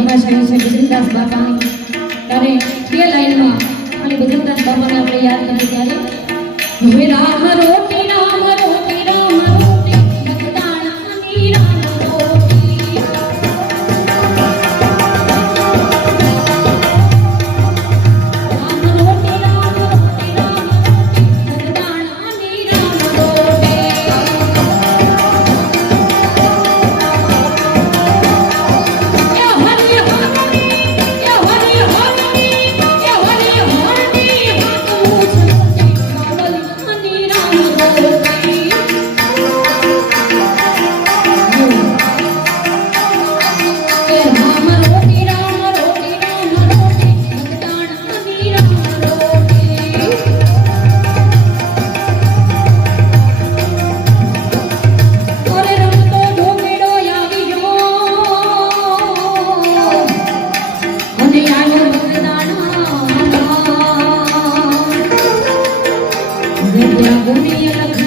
પ્રભાશ રહ્યો છે બજરંગદાસ બાપાની ત્યારે તે લાઈનમાં અને બજરંગદાસ બાપાને આપણે યાદ કરીએ ત્યારે હવે રામ રોટી નામ Me llamo Mía Cruz